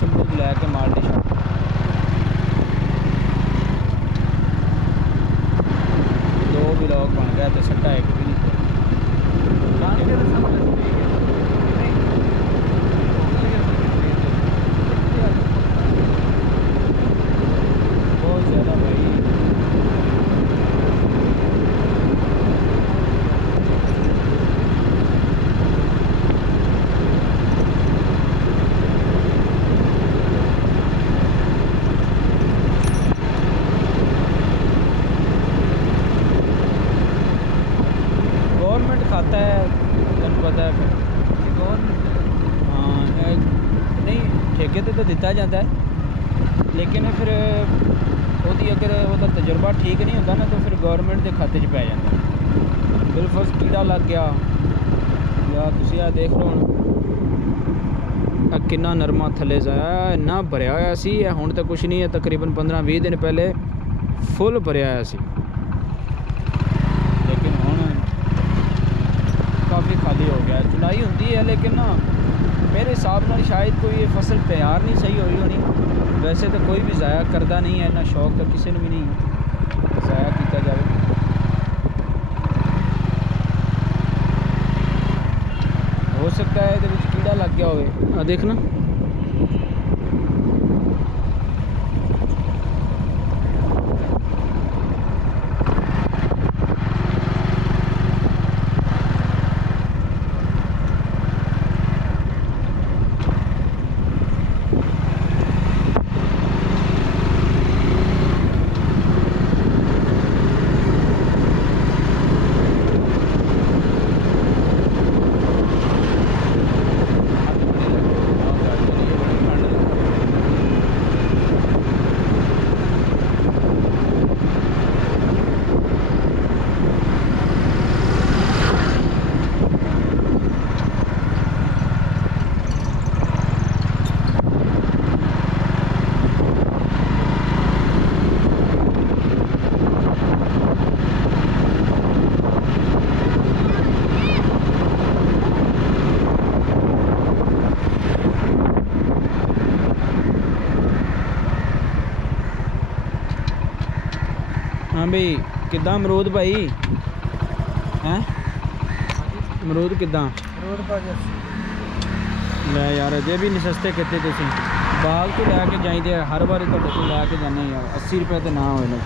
Fresh ਅਮਰੂਦ ਲੈ ਕੇ ਮਾਲਟੀ shop. ਦੋ ਵਲੌਗ ਬਣ ਗਿਆ ਤੇ ਸੱਟਾ ਇੱਕ ਵੀ ਨਹੀਂ ਕਾਨ ਕੇ ਰਸਮ ਲੱਗਦੀ ਹੈ बहुत ज़्यादा भाई। गवर्नमेंट खाता है तैनूं पता है गवर्नमेंट हाँ नहीं ठेके ते तो दिता जाता है लेकिन फिर ਉਹਦੀ अगर ਉਹਦਾ ਤਜਰਬਾ ठीक नहीं ਹੁੰਦਾ ना तो फिर गवर्नमेंट ਦੇ ਖਾਤੇ 'ਚ ਪੈ ਜਾਂਦਾ। ਬਿਲਫਸ ਕੀੜਾ ਲੱਗ ਗਿਆ ਜਾਂ ਤੁਸੀਂ ਆ ਦੇਖ ਲਓ ਹੁਣ ਆ ਕਿੰਨਾ ਨਰਮਾ ਥੱਲੇ ਜਾਇਆ ਇੰਨਾ ਭਰਿਆ ਹੋਇਆ ਸੀ। ਇਹ ਹੁਣ ਤਾਂ ਕੁਛ ਨਹੀਂ ਹੈ, ਤਕਰੀਬਨ 15-20 ਦਿਨ ਪਹਿਲੇ ਫੁੱਲ ਭਰਿਆ ਹੋਇਆ ਸੀ ਲੇਕਿਨ ਹੁਣ ਕਾਫੀ ਖਾਲੀ ਹੋ ਗਿਆ। ਚੁਣਾਈ ਹੁੰਦੀ ਹੈ ਲੇਕਿਨ ਨਾ मेरे हिसाब ਨਾਲ शायद कोई ये फसल तैयार नहीं सही हुई होनी। वैसे तो कोई भी ज़ाया करता नहीं है, ना शौक तो किसी ने भी नहीं ज़ाया किया जाए। हो सकता है ये कीड़ा लग गया होवे। आ देखना हाँ भाई किदा अमरूद भाई हैं अमरूद किदा रोड पर ले यार अजे भी नहीं सस्ते कितने तुम बाग तो लैके जाइए हर बार तो लैके जाने यार 80 रुपये तो ना होए ना।